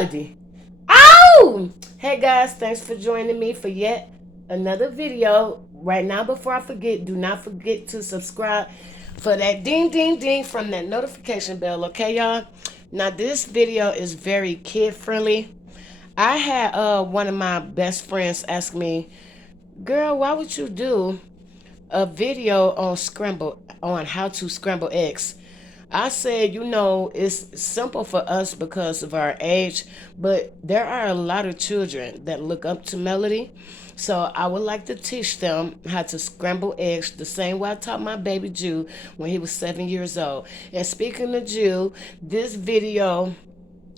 Melody. Oh! Hey guys, thanks for joining me for yet another video. Right now, before I forget, do not forget to subscribe for that ding ding ding from that notification bell, okay, y'all? Now, this video is very kid friendly. I had one of my best friends ask me, girl, why would you do a video on how to scramble eggs? I said, it's simple for us because of our age, but there are a lot of children that look up to Melody. So I would like to teach them how to scramble eggs the same way I taught my baby Jew when he was 7 years old. And speaking of Jew, this video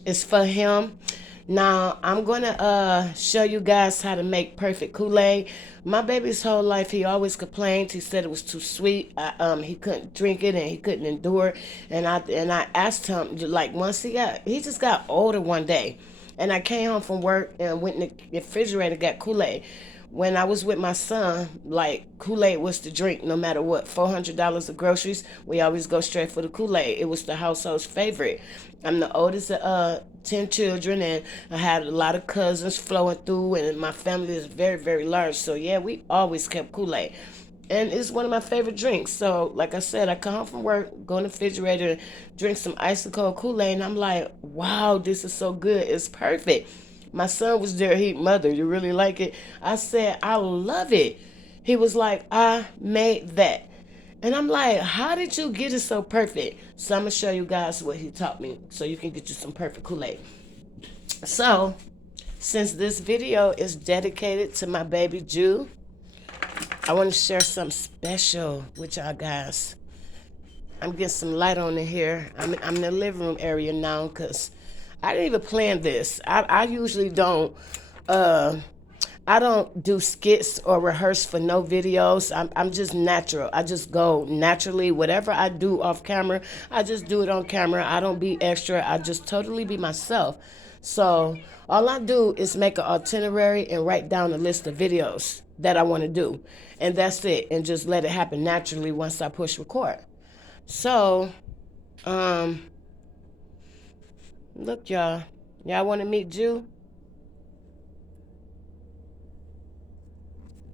is for him. Now I'm gonna show you guys how to make perfect Kool-Aid. My baby's whole life he always complained. He said it was too sweet. He couldn't drink it and he couldn't endure it. And I asked him, like, once he just got older one day, and I came home from work and went in the refrigerator, got Kool-Aid. When I was with my son, like, Kool-Aid was the drink no matter what. $400 of groceries, we always go straight for the Kool-Aid. It was the household's favorite. I'm the oldest of 10 children, and I had a lot of cousins flowing through, and my family is very, very large. So, yeah, we always kept Kool-Aid. And it's one of my favorite drinks. So, like I said, I come home from work, go in the refrigerator, drink some ice cold Kool-Aid, and I'm like, wow, this is so good. It's perfect. My son was there. Mother, you really like it? I said, I love it. He was like, I made that. And I'm like, how did you get it so perfect? So I'm going to show you guys what he taught me so you can get you some perfect Kool-Aid. So, since this video is dedicated to my baby Jew, I want to share something special with y'all guys. I'm getting some light on in here. I'm in the living room area now because I didn't even plan this. I usually don't. I don't do skits or rehearse for no videos. I'm just natural. I just go naturally. Whatever I do off camera, I just do it on camera. I don't be extra. I just totally be myself. So all I do is make an itinerary and write down a list of videos that I want to do. And that's it. And just let it happen naturally once I push record. So, look, y'all. Y'all want to meet Jew?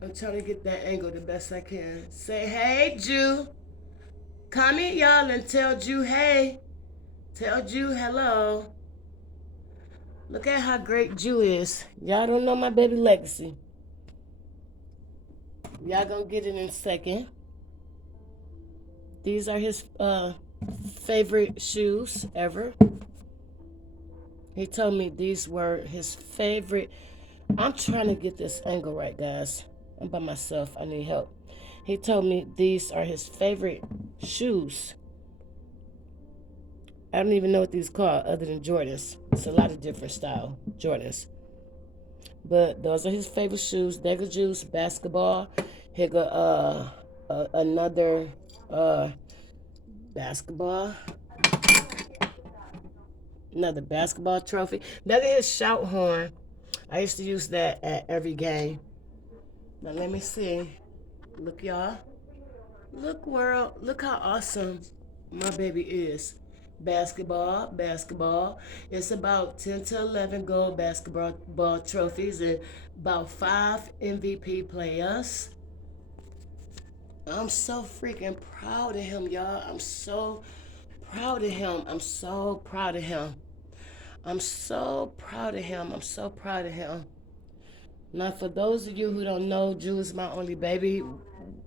I'm trying to get that angle the best I can. Say, hey, Jew. Comment, y'all, and tell Jew, hey. Tell Jew, hello. Look at how great Jew is. Y'all don't know my baby legacy. Y'all gonna get it in a second. These are his favorite shoes ever. He told me these were his favorite. I'm trying to get this angle right, guys. I'm by myself. I need help. He told me these are his favorite shoes. I don't even know what these called other than Jordans. It's a lot of different style Jordans. But those are his favorite shoes. Dega Juice, basketball. Here go another basketball. Another basketball trophy. That is shout horn. I used to use that at every game. Now let me see. Look, y'all. Look, world. Look how awesome my baby is. Basketball, basketball. It's about 10 to 11 gold basketball trophies and about 5 MVP players. I'm so freaking proud of him, y'all. I'm so proud of him. I'm so proud of him. I'm so proud of him. I'm so proud of him. Now, for those of you who don't know, Jew is my only baby.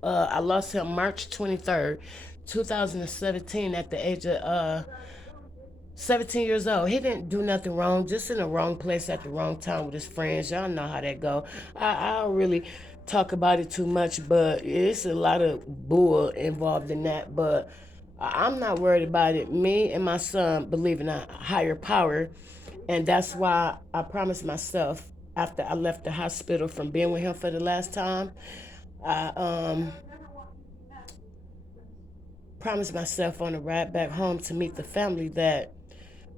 I lost him March 23rd, 2017 at the age of 17 years old. He didn't do nothing wrong, just in the wrong place at the wrong time with his friends. Y'all know how that go. I don't really talk about it too much, but it's a lot of bull involved in that. But I'm not worried about it. Me and my son believe in a higher power, and that's why I promised myself after I left the hospital from being with him for the last time, I promised myself on the ride back home to meet the family that,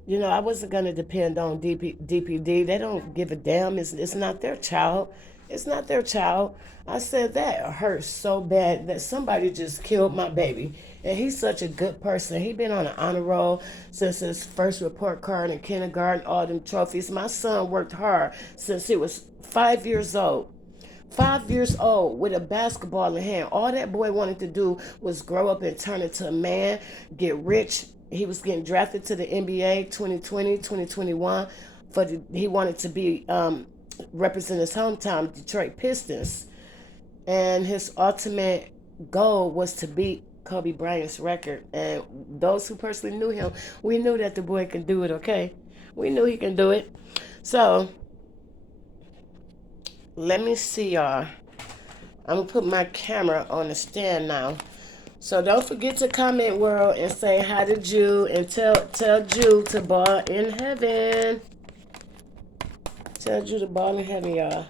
I wasn't going to depend on DPD. They don't give a damn. It's not their child. It's not their child. I said that hurts so bad that somebody just killed my baby. And he's such a good person. He been on an honor roll since his first report card in kindergarten, all them trophies. My son worked hard since he was 5 years old. 5 years old with a basketball in hand. All that boy wanted to do was grow up and turn into a man, get rich. He was getting drafted to the NBA 2020, 2021. He wanted to be represent his hometown, Detroit Pistons. And his ultimate goal was to beat Kobe Bryant's record. And those who personally knew him, we knew that the boy can do it, okay? We knew he can do it. So let me see y'all. I'm gonna put my camera on the stand now. So don't forget to comment, world, and say hi to Jew and tell Jew to ball in heaven. Tell Jew to ball in heaven, y'all.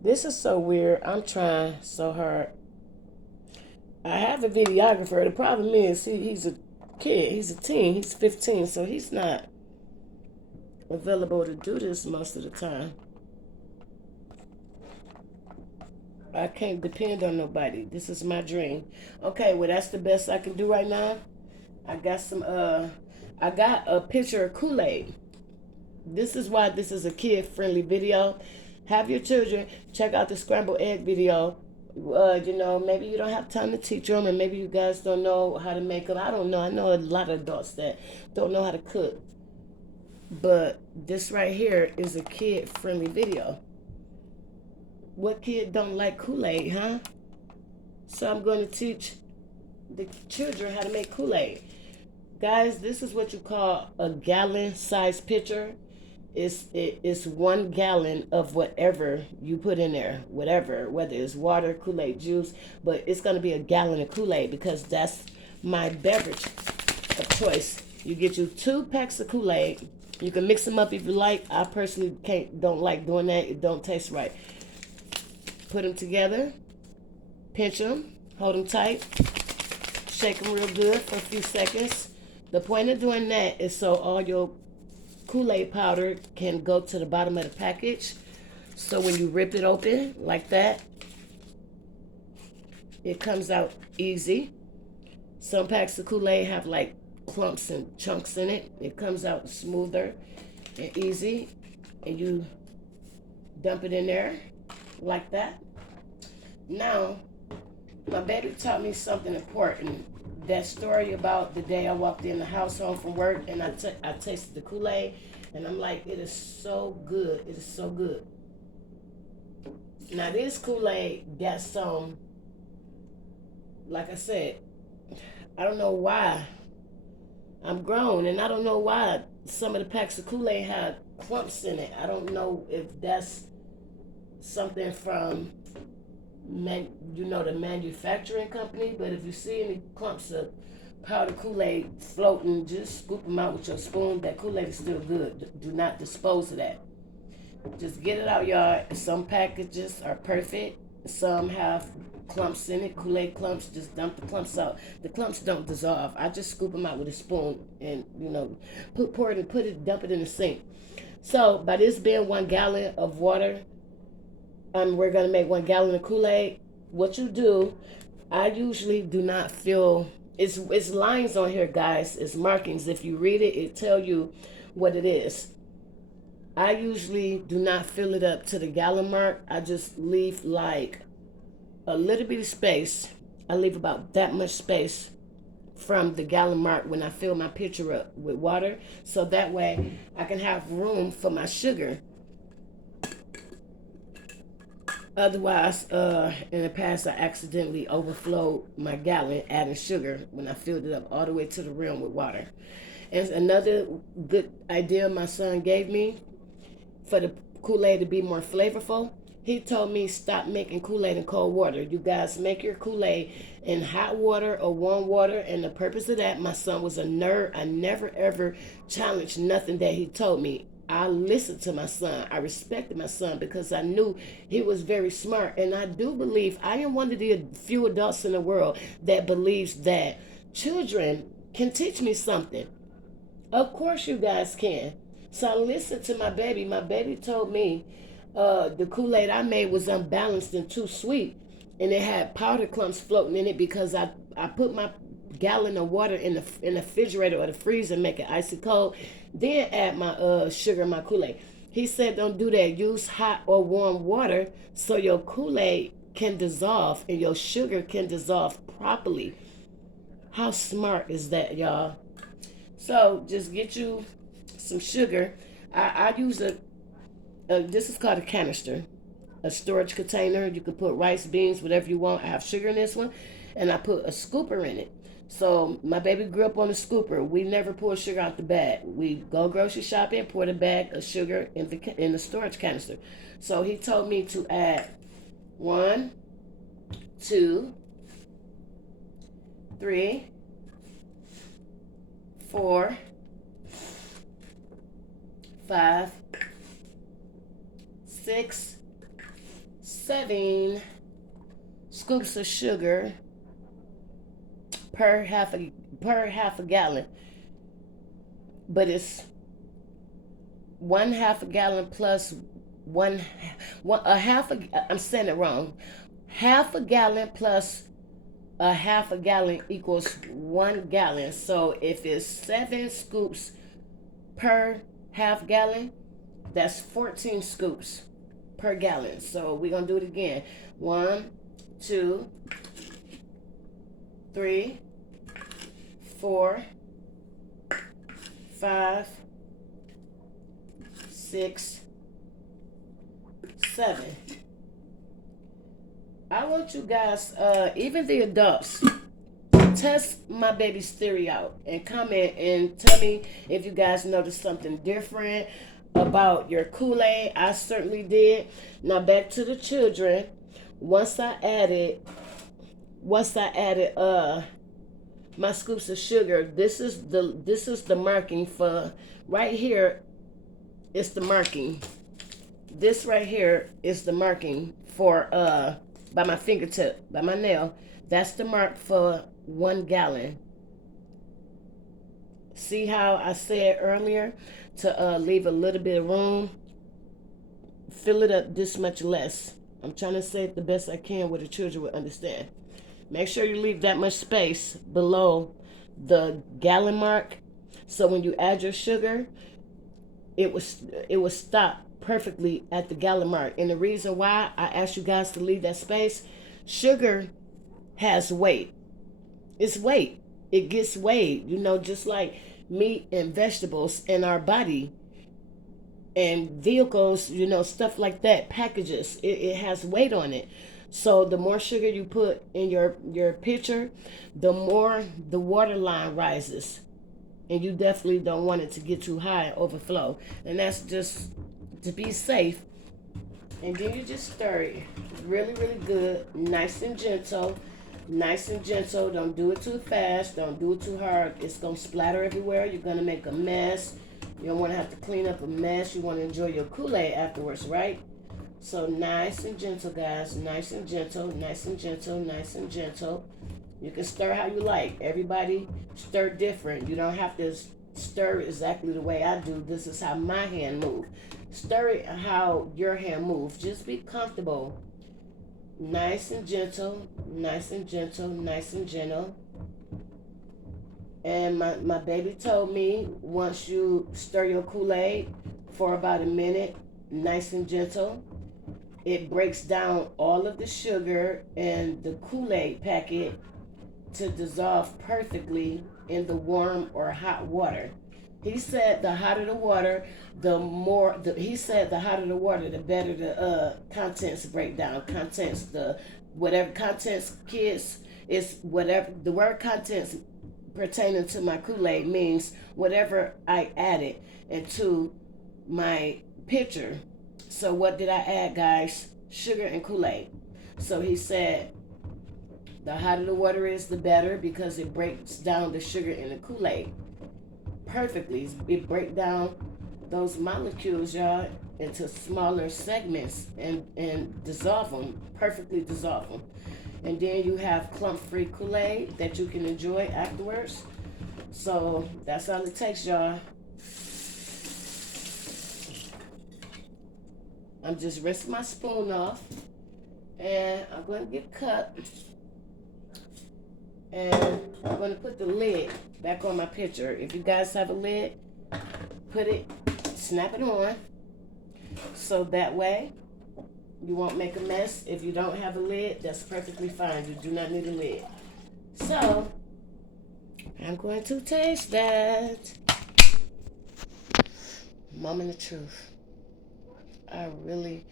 This is so weird. I'm trying so hard. I have a videographer. The problem is he's a kid. He's a teen. He's 15, so he's not available to do this most of the time. I can't depend on nobody. This is my dream. Okay, well that's the best I can do right now. I got a picture of Kool-Aide. This is why this is a kid-friendly video. Have your children check out the scrambled egg video. Maybe you don't have time to teach them, and maybe you guys don't know how to make them. I don't know. I know a lot of adults that don't know how to cook. But this right here is a kid-friendly video. What kid don't like Kool-Aid, huh? So I'm going to teach the children how to make Kool-Aid. Guys, this is what you call a gallon-sized pitcher. It's 1 gallon of whatever you put in there, whatever, whether it's water, Kool-Aid, juice, but it's going to be a gallon of Kool-Aid because that's my beverage of choice. You get you 2 packs of Kool-Aid. You can mix them up if you like. I personally don't like doing that. It don't taste right. Put them together, pinch them, hold them tight, shake them real good for a few seconds. The point of doing that is so all your Kool-Aid powder can go to the bottom of the package. So when you rip it open like that, it comes out easy. Some packs of Kool-Aid have like clumps and chunks in it. It comes out smoother and easy. And you dump it in there like that. Now, my baby taught me something important. That story about the day I walked in the house home from work and I tasted the Kool-Aid and I'm like, it is so good. It is so good. Now this Kool-Aid got some, like I said, I don't know why. I'm grown and I don't know why some of the packs of Kool-Aid have clumps in it. I don't know if that's something from the manufacturing company, but if you see any clumps of powdered Kool-Aid floating, just scoop them out with your spoon. That Kool-Aid is still good. Do not dispose of that. Just get it out, y'all. Some packages are perfect. Some have clumps in it, Kool-Aid clumps. Just dump the clumps out. The clumps don't dissolve. I just scoop them out with a spoon and dump it in the sink. So by this being 1 gallon of water, we're gonna make 1 gallon of Kool-Aid. What you do, I usually do not fill. It's lines on here, guys. It's markings. If you read it, it tell you what it is. I usually do not fill it up to the gallon mark. I just leave like a little bit of space. I leave about that much space from the gallon mark when I fill my pitcher up with water, so that way I can have room for my sugar. Otherwise, in the past, I accidentally overflowed my gallon adding sugar when I filled it up all the way to the rim with water. And another good idea my son gave me for the Kool-Aid to be more flavorful, he told me stop making Kool-Aid in cold water. You guys make your Kool-Aid in hot water or warm water. And the purpose of that, my son was a nerd. I never ever challenged nothing that he told me. I listened to my son. I respected my son because I knew he was very smart. And I do believe I am one of the few adults in the world that believes that children can teach me something. Of course you guys can. So I listened to my baby. My baby told me the Kool-Aide I made was unbalanced and too sweet, and it had powder clumps floating in it because I put my gallon of water in the refrigerator or the freezer, make it icy cold, then add my sugar and my Kool-Aide. He said don't do that. Use hot or warm water so your Kool-Aide can dissolve and your sugar can dissolve properly. How smart is that, y'all? So just get you some sugar. I use this is called a canister, a storage container. You can put rice, beans, whatever you want. I have sugar in this one, and I put a scooper in it. So my baby grew up on a scooper. We never pour sugar out the bag. We go grocery shopping, pour the bag of sugar in the storage canister. So he told me to add 1, 2, 3, 4, 5, 6, 7 scoops of sugar per half a gallon. But it's 1/2 a gallon plus one a half a. I'm saying it wrong. Half a gallon plus a half a gallon equals 1 gallon. So if it's 7 scoops per half gallon, that's 14 scoops per gallon. So we're gonna do it again. 1, 2, 3, 4, 5, 6, 7. I want you guys, even the adults, test my baby's theory out and comment and tell me if you guys noticed something different about your Kool-Aid. I certainly did. Now back to the children. Once I added my scoops of sugar, this is the marking for right here. It's the marking. This right here is the marking for by my fingertip, by my nail. That's the mark for 1 gallon. See how I said earlier to leave a little bit of room? Fill it up this much less. I'm trying to say it the best I can where the children will understand. Make sure you leave that much space below the gallon mark, so when you add your sugar, it was stop perfectly at the gallon mark. And the reason why I asked you guys to leave that space, sugar has weight. It's weight. It gets weighed, just like meat and vegetables in our body and vehicles, stuff like that, packages. It has weight on it. So the more sugar you put in your pitcher, the more the water line rises. And you definitely don't want it to get too high and overflow. And that's just to be safe. And then you just stir it really, really good, nice and gentle. Nice and gentle. Don't do it too fast. Don't do it too hard. It's going to splatter everywhere. You're going to make a mess. You don't want to have to clean up a mess. You want to enjoy your Kool-Aid afterwards, right? So nice and gentle, guys. Nice and gentle, nice and gentle, nice and gentle. You can stir how you like. Everybody stir different. You don't have to stir exactly the way I do. This is how my hand moves. Stir it how your hand moves. Just be comfortable. Nice and gentle, nice and gentle, nice and gentle. And my baby told me once you stir your Kool-Aid for about a minute, nice and gentle, it breaks down all of the sugar and the Kool-Aid packet to dissolve perfectly in the warm or hot water. He said the hotter the water, the hotter the water, the better the contents break down. Contents, whatever contents, kids, is whatever the word contents pertaining to my Kool-Aid means whatever I added into my pitcher. So what did I add, guys? Sugar and Kool-Aid. So he said the hotter the water is, the better, because it breaks down the sugar in the Kool-Aid perfectly. It breaks down those molecules, y'all, into smaller segments and dissolve them, perfectly dissolve them. And then you have clump-free Kool-Aid that you can enjoy afterwards. So that's all it takes, y'all. I'm just rinsing my spoon off. And I'm going to get a cup. And I'm going to put the lid back on my pitcher. If you guys have a lid, put it, snap it on. So that way you won't make a mess. If you don't have a lid, that's perfectly fine. You do not need a lid. So I'm going to taste that. Moment of truth. I really,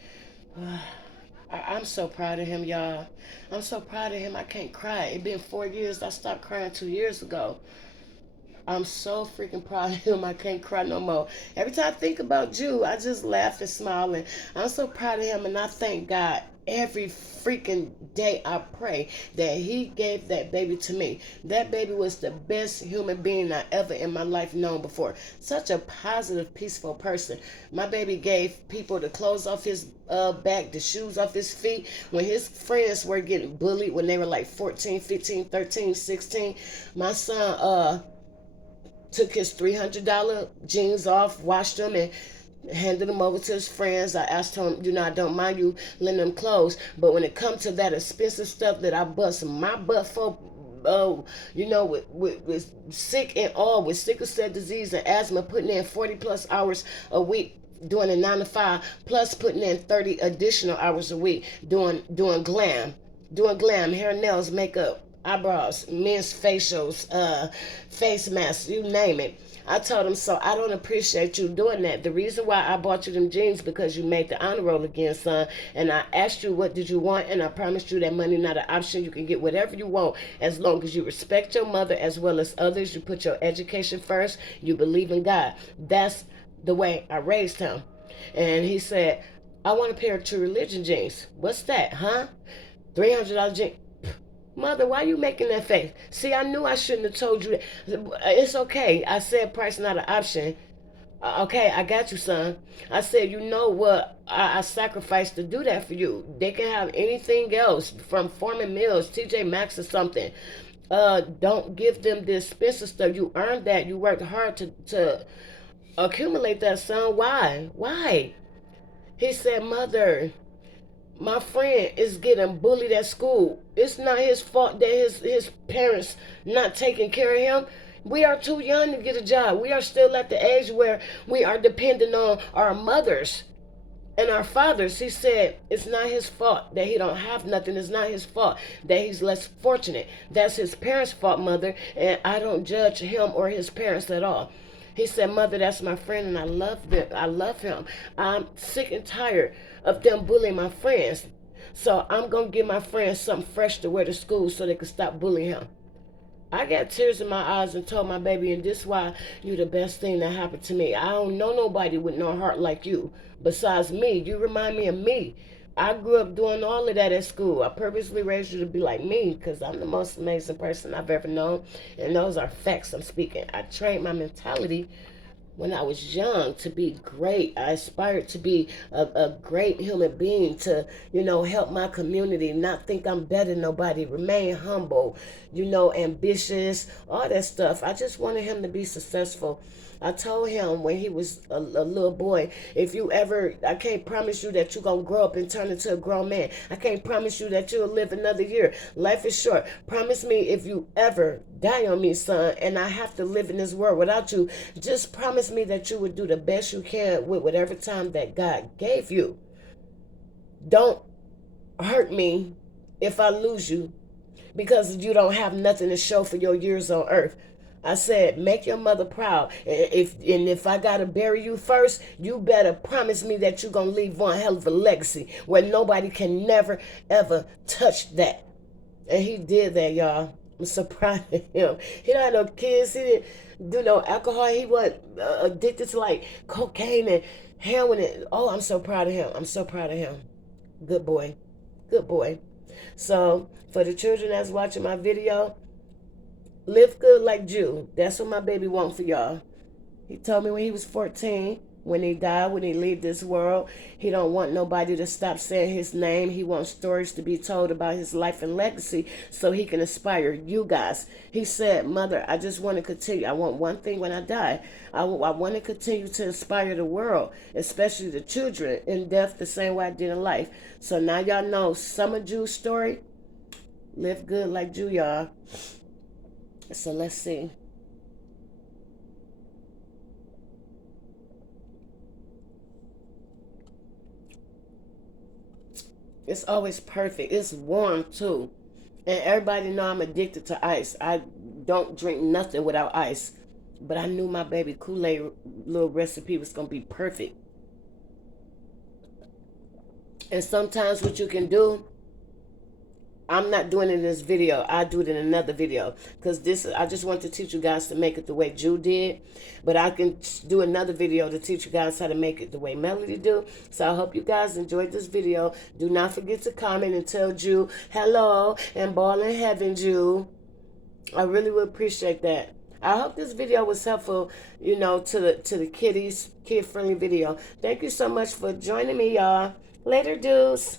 I'm so proud of him, y'all. I'm so proud of him. I can't cry. It been 4 years. I stopped crying 2 years ago. I'm so freaking proud of him. I can't cry no more. Every time I think about Jew, I just laugh and smile. And I'm so proud of him. And I thank God every freaking day. I pray that he gave that baby to me. That baby was the best human being I ever in my life known before. Such a positive, peaceful person. My baby gave people the clothes off his back, the shoes off his feet. When his friends were getting bullied when they were like 14, 15, 13, 16, my son, took his $300 jeans off, washed them, and handed them over to his friends. I asked him, I don't mind you lending them clothes, but when it comes to that expensive stuff that I bust my butt for, with sick and all, with sickle cell disease and asthma, putting in 40 plus hours a week doing a 9 to 5, plus putting in 30 additional hours a week doing glam, hair, nails, makeup, eyebrows, men's facials, face masks, you name it. I told him, so I don't appreciate you doing that. The reason why I bought you them jeans because you made the honor roll again, son. And I asked you what did you want, and I promised you that money not an option. You can get whatever you want as long as you respect your mother as well as others. You put your education first. You believe in God. That's the way I raised him. And he said, I want a pair of True Religion jeans. What's that, huh? $300 jeans. Mother, why you making that face? See, I knew I shouldn't have told you that. It's okay. I said price not an option. Okay, I got you, son. I said, you know what? I sacrificed to do that for you. They can have anything else from Foreman Mills, TJ Maxx or something. Don't give them the expensive stuff. You earned that. You worked hard to accumulate that, son. Why? Why? He said, Mother, my friend is getting bullied at school. It's not his fault that his parents not taking care of him. We are too young to get a job. We are still at the age where we are dependent on our mothers and our fathers. He said it's not his fault that he don't have nothing. It's not his fault that he's less fortunate. That's his parents' fault, mother, and I don't judge him or his parents at all. He said, Mother, that's my friend and I love them. I love him. I'm sick and tired of them bullying my friends. So I'm gonna give my friends something fresh to wear to school so they can stop bullying him. I got tears in my eyes and told my baby, and this why you the best thing that happened to me. I don't know nobody with no heart like you. Besides me, you remind me of me. I grew up doing all of that at school. I purposely raised you to be like me because I'm the most amazing person I've ever known. And those are facts I'm speaking. I trained my mentality when I was young to be great. I aspired to be a great human being, to, help my community, not think I'm better than nobody, remain humble, ambitious, all that stuff. I just wanted him to be successful. I told him when he was a little boy, if you ever, I can't promise you that you're going to grow up and turn into a grown man. I can't promise you that you'll live another year. Life is short. Promise me if you ever die on me, son, and I have to live in this world without you, just promise me that you would do the best you can with whatever time that God gave you. Don't hurt me if I lose you because you don't have nothing to show for your years on earth. I said, make your mother proud. If I gotta bury you first, you better promise me that you're gonna leave one hell of a legacy where nobody can never ever touch that. And he did that, y'all. I'm so proud of him. He don't have no kids. He didn't do no alcohol. He wasn't addicted to like cocaine and heroin. Oh, I'm so proud of him. I'm so proud of him. Good boy. Good boy. So for the children that's watching my video, live good like Jew. That's what my baby want for y'all. He told me when he was 14, when he died, when he leave this world. He don't want nobody to stop saying his name. He wants stories to be told about his life and legacy so he can inspire you guys. He said, Mother, I just want to continue. I want one thing when I die. I want to continue to inspire the world, especially the children in death the same way I did in life. So now y'all know some of Jew's story. Live good like Jew, y'all. So let's see. It's always perfect. It's warm too. And everybody know I'm addicted to ice. I don't drink nothing without ice. But I knew my baby Kool-Aide little recipe was gonna be perfect. And sometimes what you can do, I'm not doing it in this video. I do it in another video because this I just want to teach you guys to make it the way Jew did, but I can do another video to teach you guys how to make it the way Melody do. So I hope you guys enjoyed this video. Do not forget to comment and tell Jew hello and ball in heaven, Jew. I really would appreciate that. I hope this video was helpful, to the kiddies, kid friendly video. Thank you so much for joining me, y'all. Later, dudes.